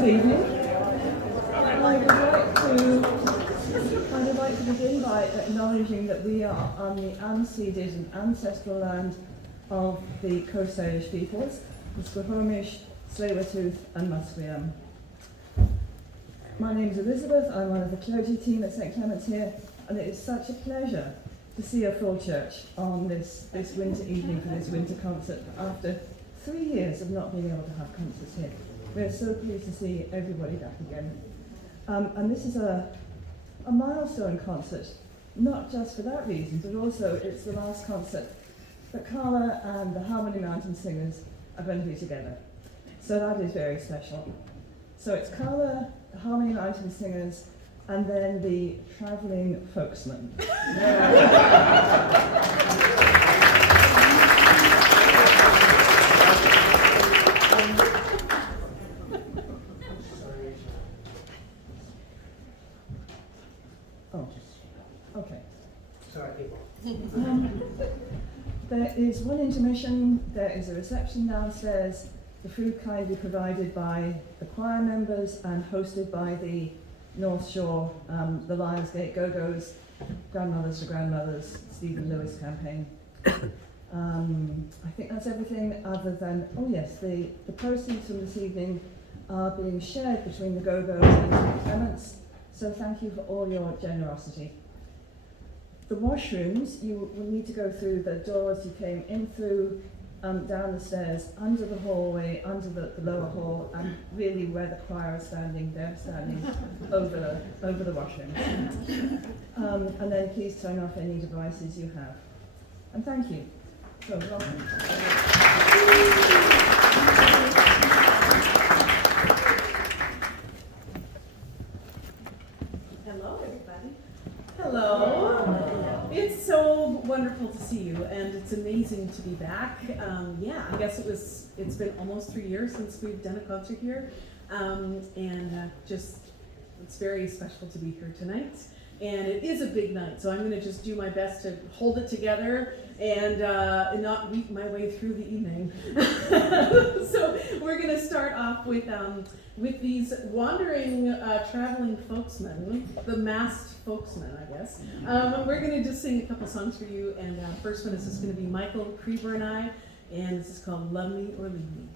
Good evening. I would like to begin by acknowledging that we are on the unceded and ancestral land of the Coast Salish peoples, the Squamish, Tsleil-Waututh and Musqueam. My name is Elizabeth. I'm one of the clergy team at St Clement's here, and it is such a pleasure to see a full church on this winter evening for this winter concert after 3 years of not being able to have concerts here. We're so pleased to see everybody back again. And this is a milestone concert, not just for that reason, but also it's the last concert that Karla and the Harmony Mountain Singers are going to be together. So that is very special. So it's Karla, the Harmony Mountain Singers, and then the Travelling Folksmen. Oh, okay. Sorry, people. There is one intermission, there is a reception downstairs, the food kindly provided by the choir members and hosted by the North Shore, the Lionsgate Go-Go's, Grandmothers to Grandmothers, Stephen Lewis campaign. I think that's everything other than, oh yes, the proceeds from this evening are being shared between the Go-Go's and St Clement's, so thank you for all your generosity. The washrooms, you will need to go through the doors you came in through, down the stairs, under the hallway, under the lower hall, and really where the choir is standing, they're standing over the washroom. And then please turn off any devices you have. And thank you. So welcome. Hello, everybody. Hello. It's so wonderful to see you, and it's amazing to be back. I guess it's been almost 3 years since we've done a concert here, it's very special to be here tonight. And it is a big night, so I'm going to just do my best to hold it together and not weep my way through the evening. So we're going to start off with these wandering, traveling folksmen, the masked folksmen, I guess. We're going to just sing a couple songs for you, and first one is just going to be Michael Creeber and I, and this is called Love Me or Leave Me.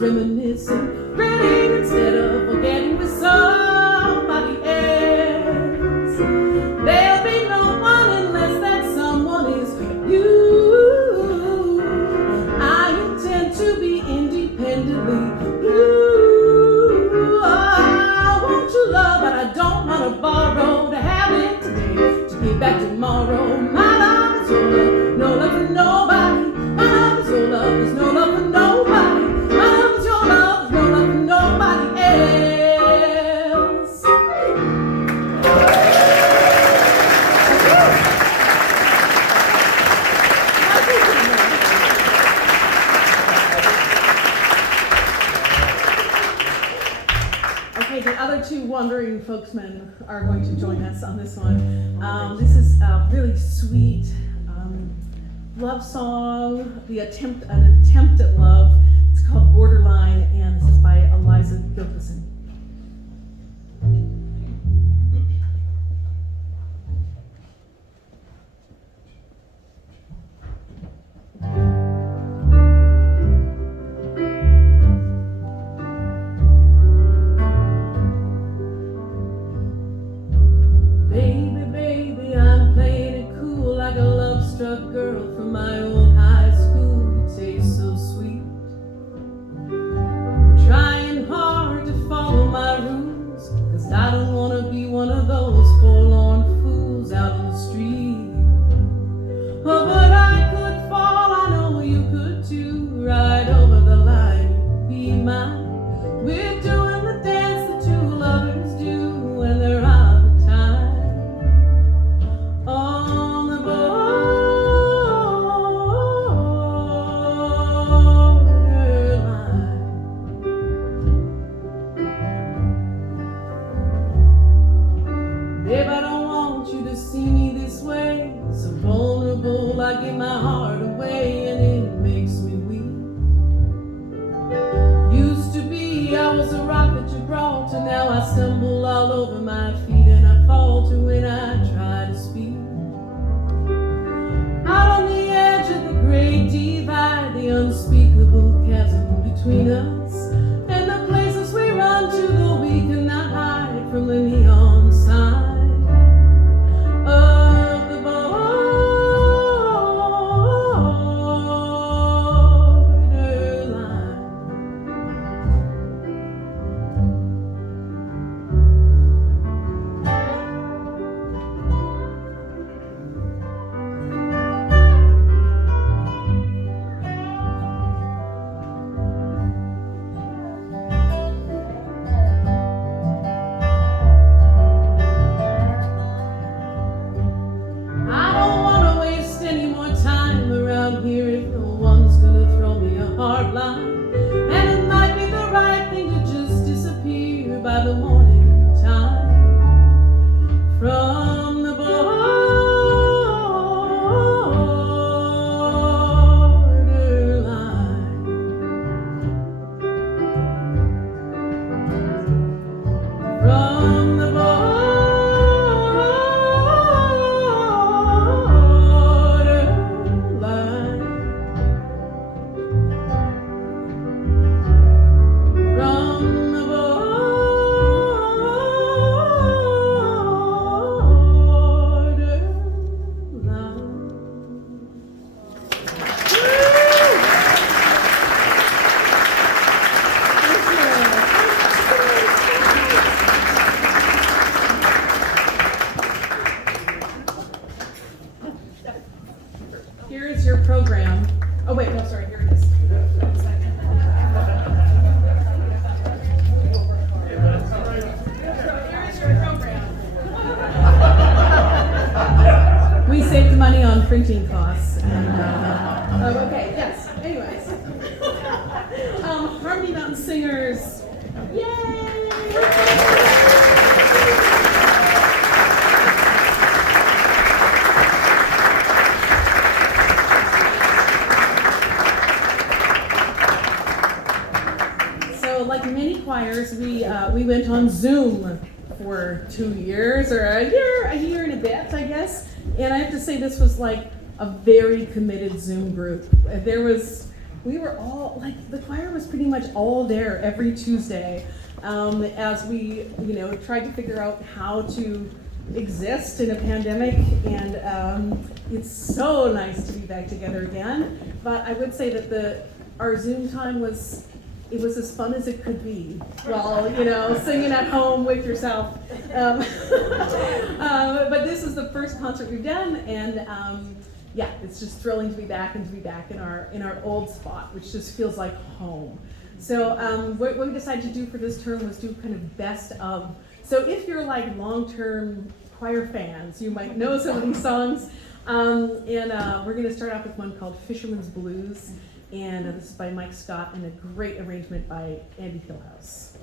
Reminiscing, grinning instead of forgetting with somebody else. There'll be no one unless that someone is you. I intend to be independently blue. the other two wandering folksmen are going to join us on this one. This is a really sweet love song, an attempt at love. It's called Borderline, and this is by Eliza Gilkison. Baby, I'm playing it cool like a love-struck girl from my old high school. You taste so sweet. Trying hard to follow my rules, 'cause I don't wanna be one of those forlorn fools out on the street. Oh, but I could fall, I know you could too. Right over the line, be mine. We're doing the dance that two lovers do when they're out of time. On the borderline. Babe, I don't want you to see me this way. So vulnerable, I give my heart away, and it makes me weak. Used to be, I was a rock at Gibraltar. Now I stumble all over my feet, and I falter when I try to speak. Out on the edge of the great divide, the unspeakable chasm between us, and the places we run to, though we cannot hide from the neon sign of the borderline. I don't want to waste any more time around here if no one's gonna throw me a hard line. And it might be the right thing to just disappear by the morning time. From the borderline. From the borderline. From the Here is your program. Oh wait, no, sorry, here it is. Here's your program. We saved money on printing costs. And, okay, yes. Anyways, Harmony Mountain Singers. Yay! So, like many choirs, we went on Zoom for 2 years, or a year and a bit, I guess. And I have to say, this was like a very committed Zoom group. We were all like, the choir was pretty much all there every Tuesday, as we, tried to figure out how to exist in a pandemic. And it's so nice to be back together again. But I would say that our Zoom time was as fun as it could be, while singing at home with yourself. But this is the first concert we've done, and it's just thrilling to be back and to be back in our old spot, which just feels like home. So what we decided to do for this term was do kind of best of. So if you're like long-term choir fans, you might know some of these songs. And we're going to start off with one called Fisherman's Blues. And this is by Mike Scott, and a great arrangement by Andy Hillhouse.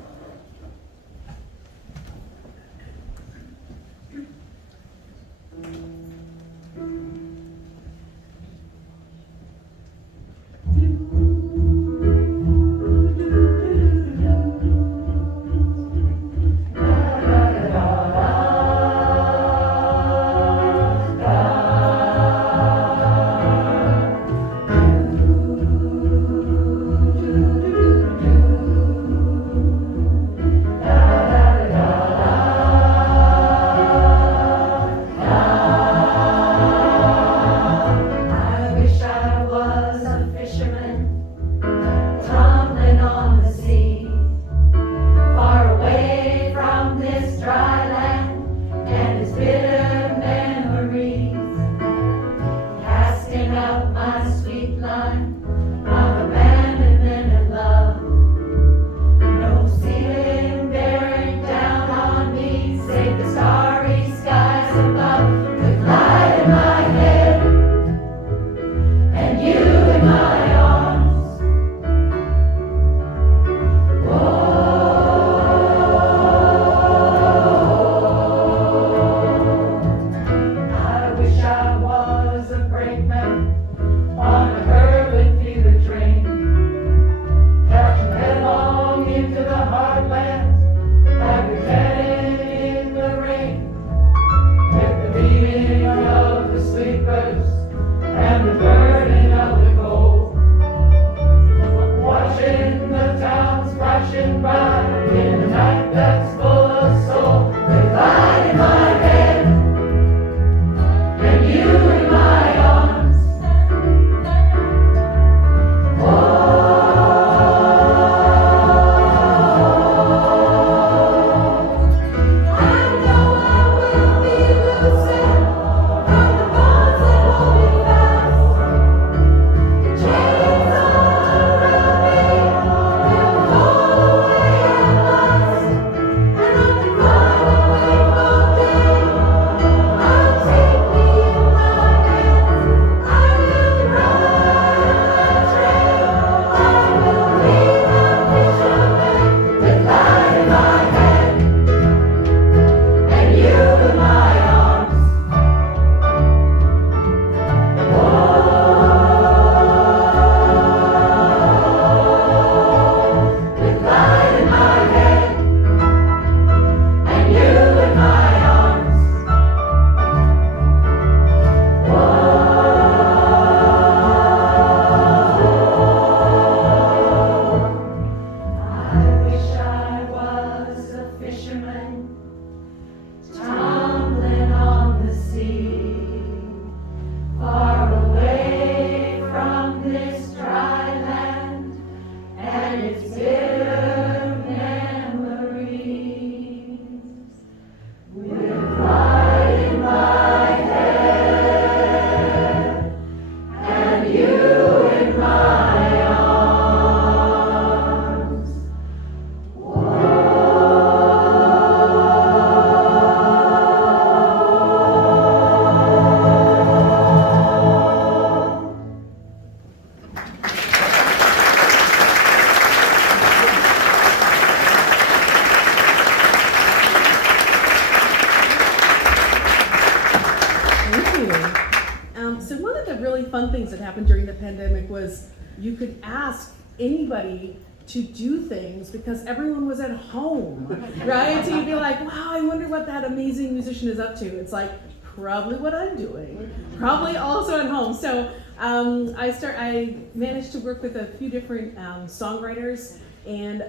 Fun things that happened during the pandemic was you could ask anybody to do things because everyone was at home, right? So you'd be like, wow, I wonder what that amazing musician is up to. It's like, probably what I'm doing, probably also at home. So I managed to work with a few different songwriters and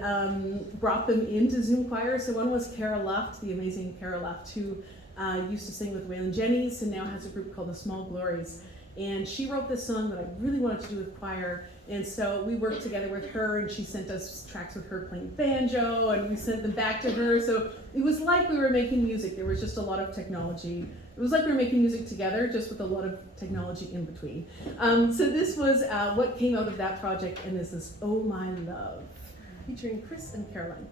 brought them into Zoom choir. So one was Kara Luft, the amazing Kara Luft, who used to sing with Waylon Jennings and now has a group called the Small Glories. And she wrote this song that I really wanted to do with choir, and so we worked together with her, and she sent us tracks with her playing banjo, and we sent them back to her. So it was like we were making music. There was just a lot of technology. It was like we were making music together, just with a lot of technology in between. So this was what came out of that project, and this is Oh My Love, featuring Chris and Caroline.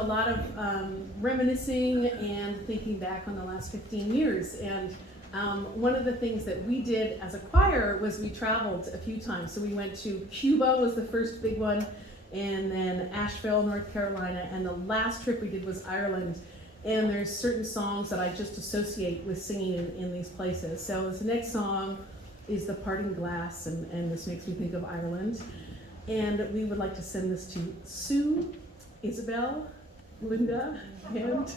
a lot of reminiscing and thinking back on the last 15 years. And one of the things that we did as a choir was we traveled a few times. So we went to Cuba was the first big one, and then Asheville, North Carolina, and the last trip we did was Ireland. And there's certain songs that I just associate with singing in these places. So the next song is The Parting Glass, and this makes me think of Ireland. And we would like to send this to Sue, Isabel, Linda, and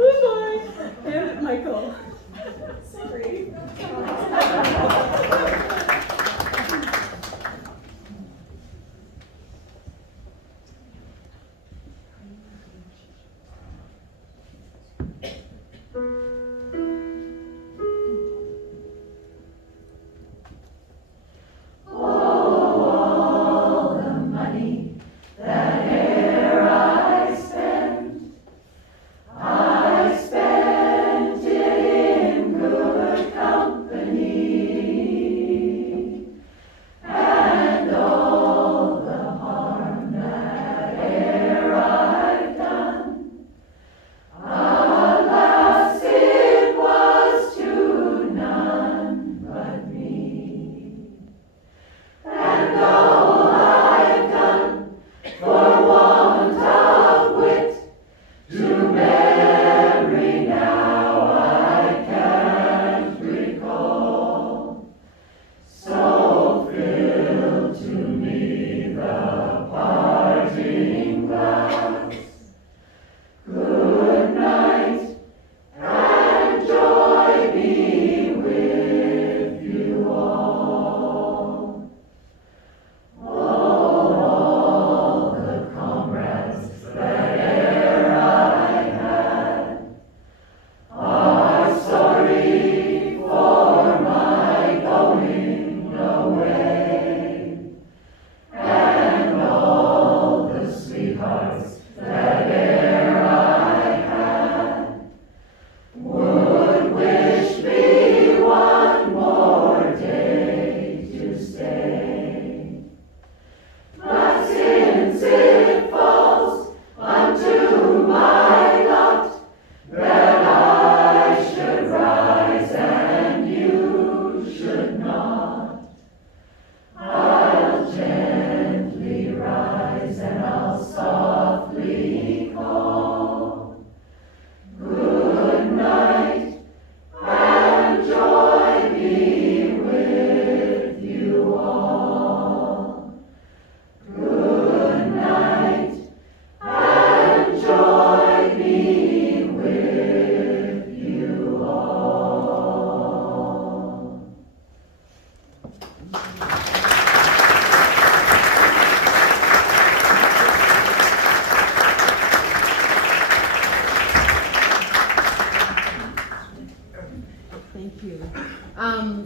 oh boy, and Michael. Sorry.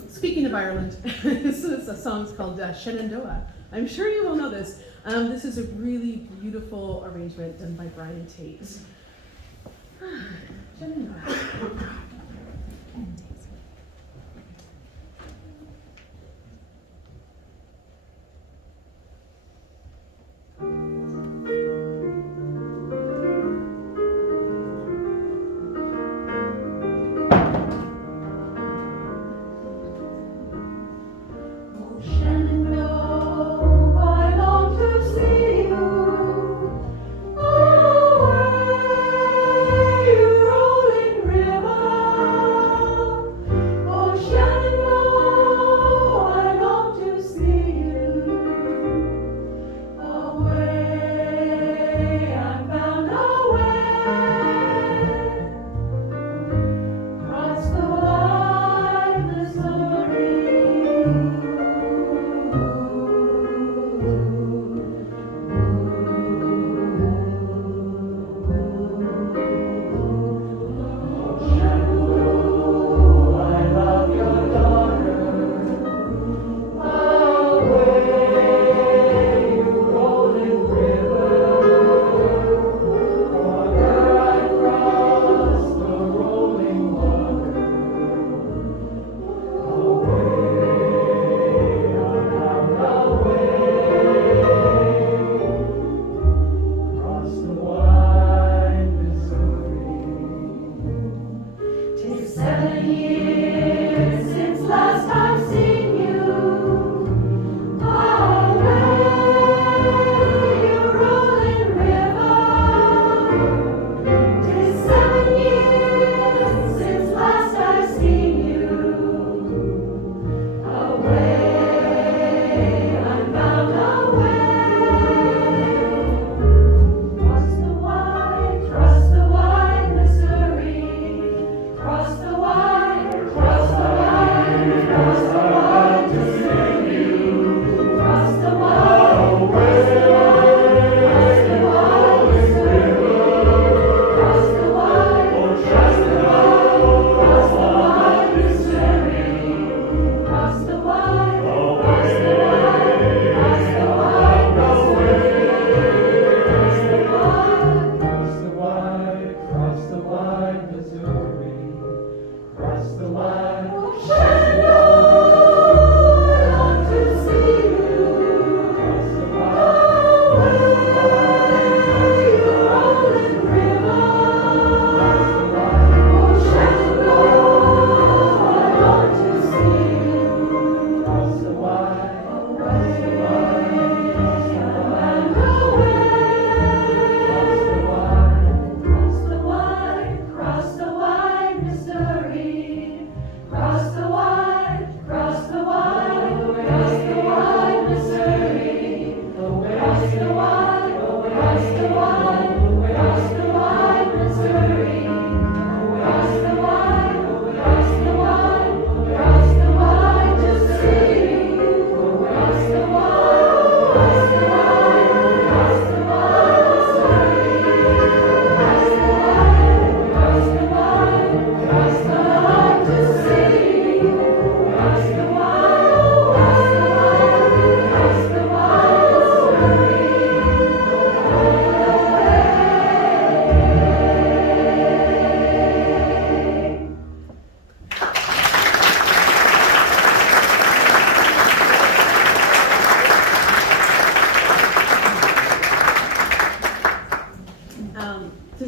Speaking of Ireland, this is a song called Shenandoah. I'm sure you all know this. This is a really beautiful arrangement done by Brian Tate. Shenandoah. Away, you rolling river.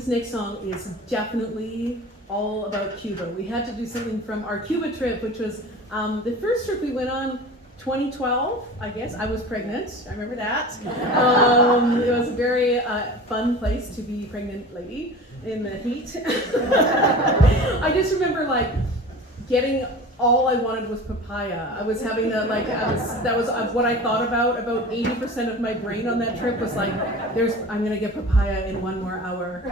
this next song is definitely all about Cuba. We had to do something from our Cuba trip, which was the first trip we went on 2012, I guess. I was pregnant, I remember that. It was a very fun place to be a pregnant lady in the heat. I just remember like getting, all I wanted was papaya. I was having that was what I thought about 80% of my brain on that trip was like, I'm gonna get papaya in 1 more hour.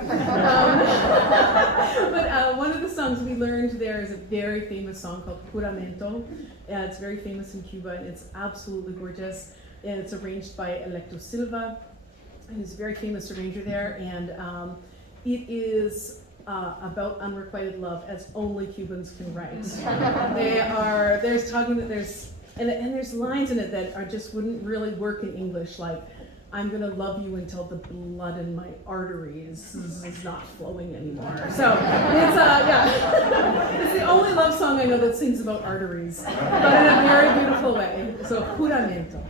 But one of the songs we learned there is a very famous song called Juramento. It's very famous in Cuba, and it's absolutely gorgeous. And it's arranged by Electo Silva, who's a very famous arranger there. And it is about unrequited love, as only Cubans can write. There's lines in it that just wouldn't really work in English, like, I'm gonna love you until the blood in my arteries is not flowing anymore. So it's the only love song I know that sings about arteries, but in a very beautiful way. So Juramento.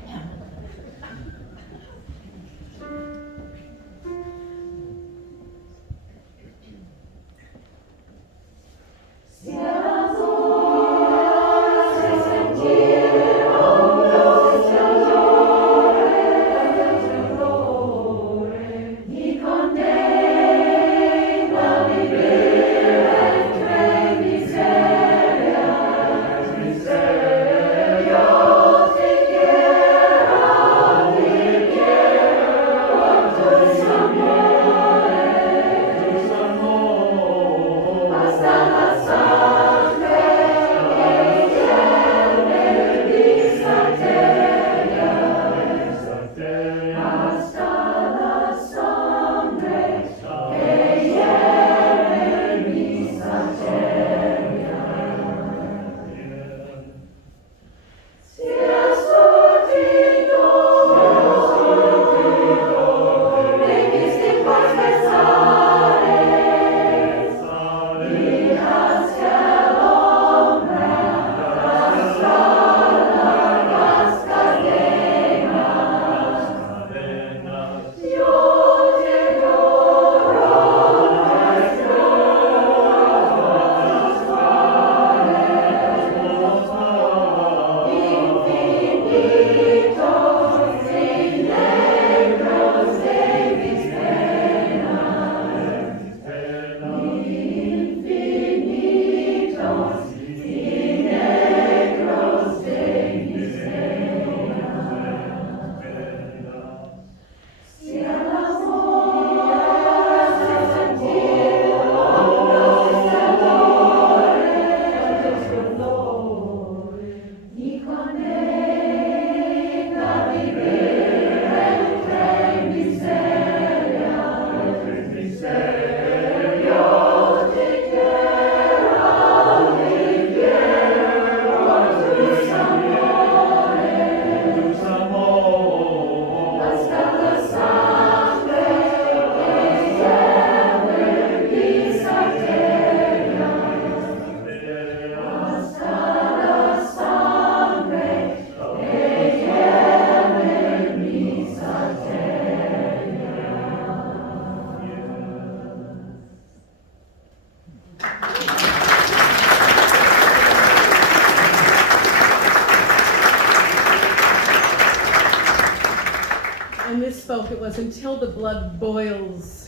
It was until the blood boils.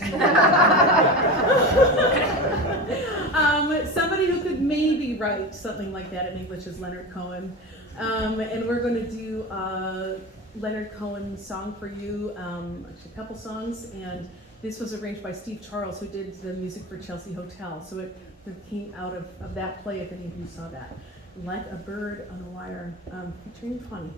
Somebody who could maybe write something like that in English is Leonard Cohen. And we're going to do a Leonard Cohen song for you, actually a couple songs. And this was arranged by Steve Charles, who did the music for Chelsea Hotel. So it came out of that play, if any of you saw that. Like a Bird on a Wire, featuring Funny.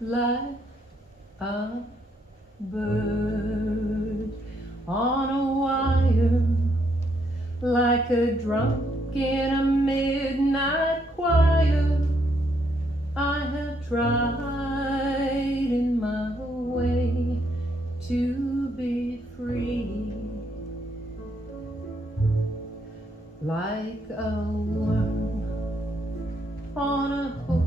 Like a bird on a wire, like a drunk in a midnight choir, I have tried in my way to be free. Like a worm on a hook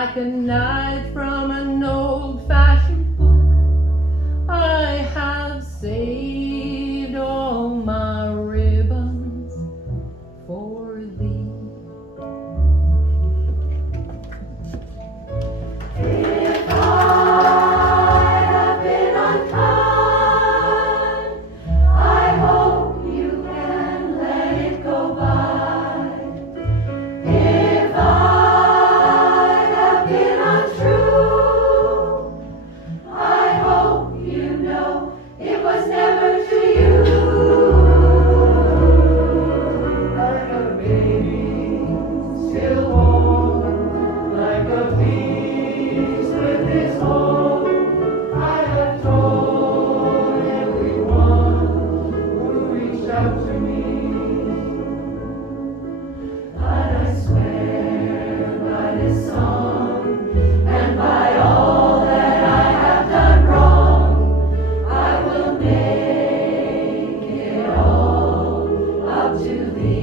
like a knight from an old-fashioned book. I have saved all my ribbons for thee. If I have been unkind, I hope you can let it go by. If I have been untrue, I hope you know it was never to you. Like a baby, still warm, like a beast with his home, I have told everyone who reached out to me. But I swear by this song and by all that I have done wrong, I will make it all up to thee.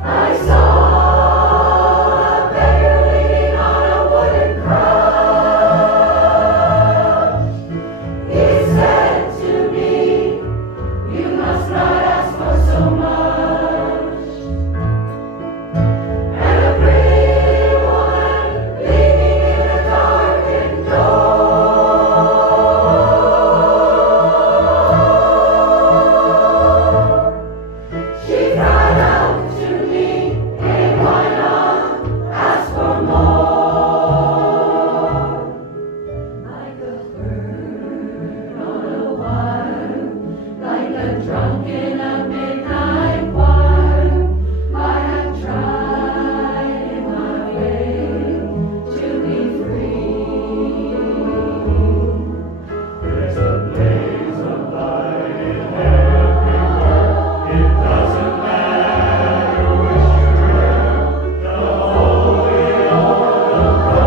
I saw a beggar leaning on a wooden cross. He said to me, "You must not ask for so much." And a pretty woman leaning in the darkened door, she cried out to me, "Hey, why not ask for more?" Like a bird on a wire, like a drunk in a midnight choir, I have tried in my way to be free. There's a blaze of light in everywhere. It doesn't matter which you're the holy or the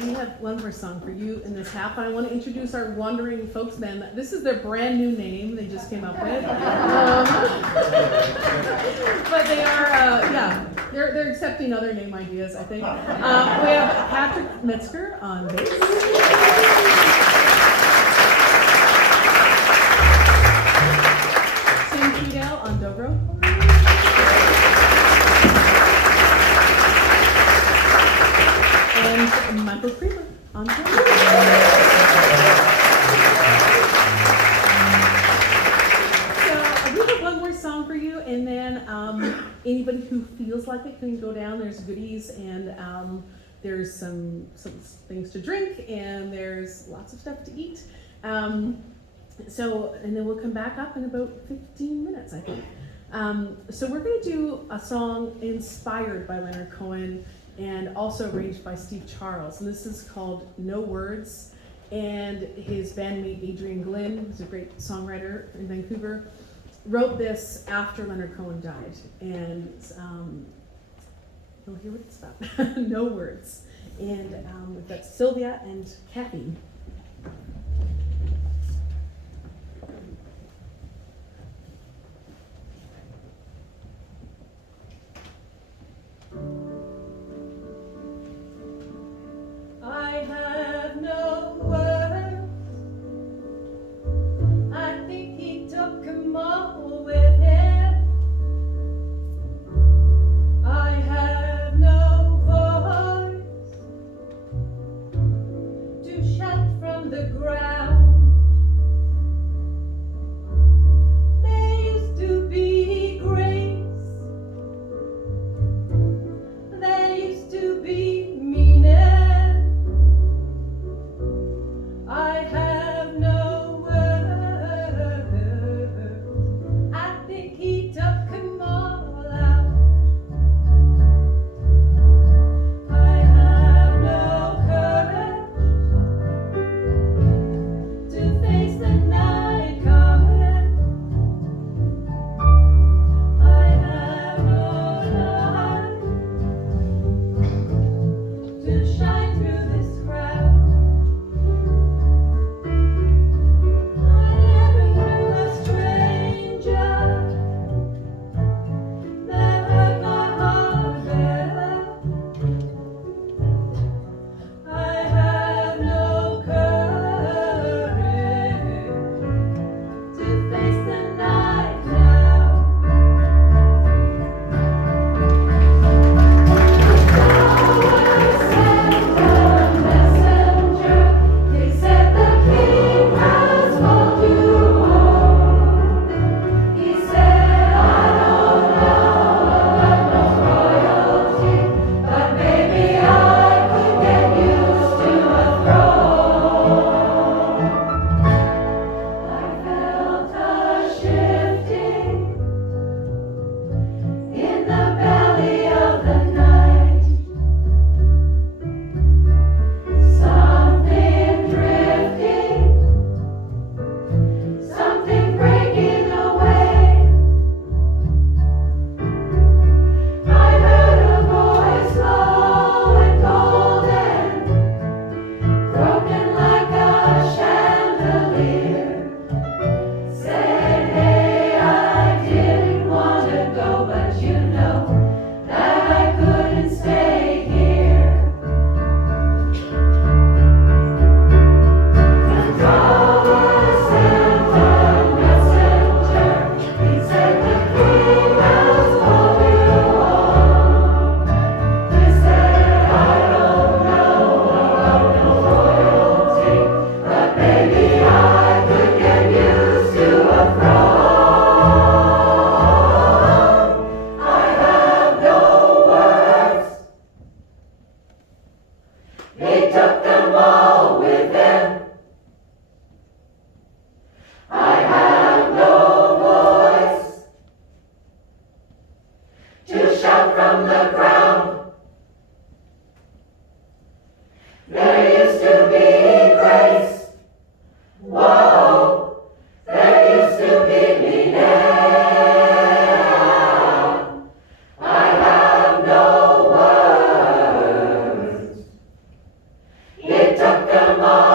We have one more song for you in this half, and I want to introduce our Wandering Folks Band. This is their brand new name they just came up with. But they are, they're accepting other name ideas, I think. We have Patrick Metzger on bass. Tim Fidel on dobro. And Michael Creeper on piano. So we have one more song for you, and then anybody who feels like it can go down. There's goodies, and there's some things to drink, and there's lots of stuff to eat. And then we'll come back up in about 15 minutes, I think. So we're going to do a song inspired by Leonard Cohen and also arranged by Steve Charles. And this is called No Words. And his bandmate Adrian Glynn, who's a great songwriter in Vancouver, wrote this after Leonard Cohen died. And you'll hear what it's about. No Words. And we've got Sylvia and Kathy. I have no words. I think he took them all with him. I have no voice to shout from the ground. There used to be grace. There used to be meaning. welcome all.